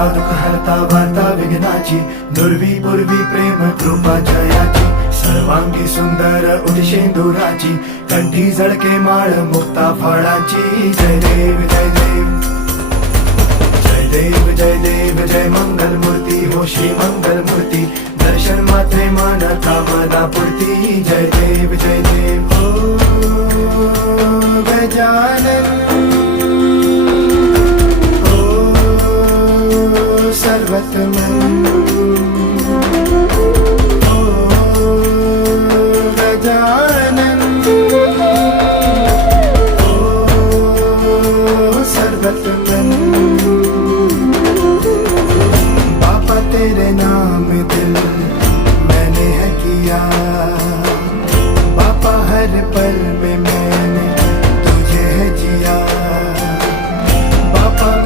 हरता दुःख हरता वार्ता विघ्नाची, दुर्वी पूर्वी प्रेम कृपा जयाची, सर्वांगी सुंदर उदिशेंदुराची, कंठी झळके माळ मुक्ता फळाची. जय देव जय देव जय देव जय देव जय मंगल मूर्ती हो श्री मंगल मूर्ती, दर्शन मात्रे मन कामना पूर्ती. जय देव जय देव हो गजानन हो सर्वतमन हो गजानन हो सर्वतमन. बापा तेरे नाम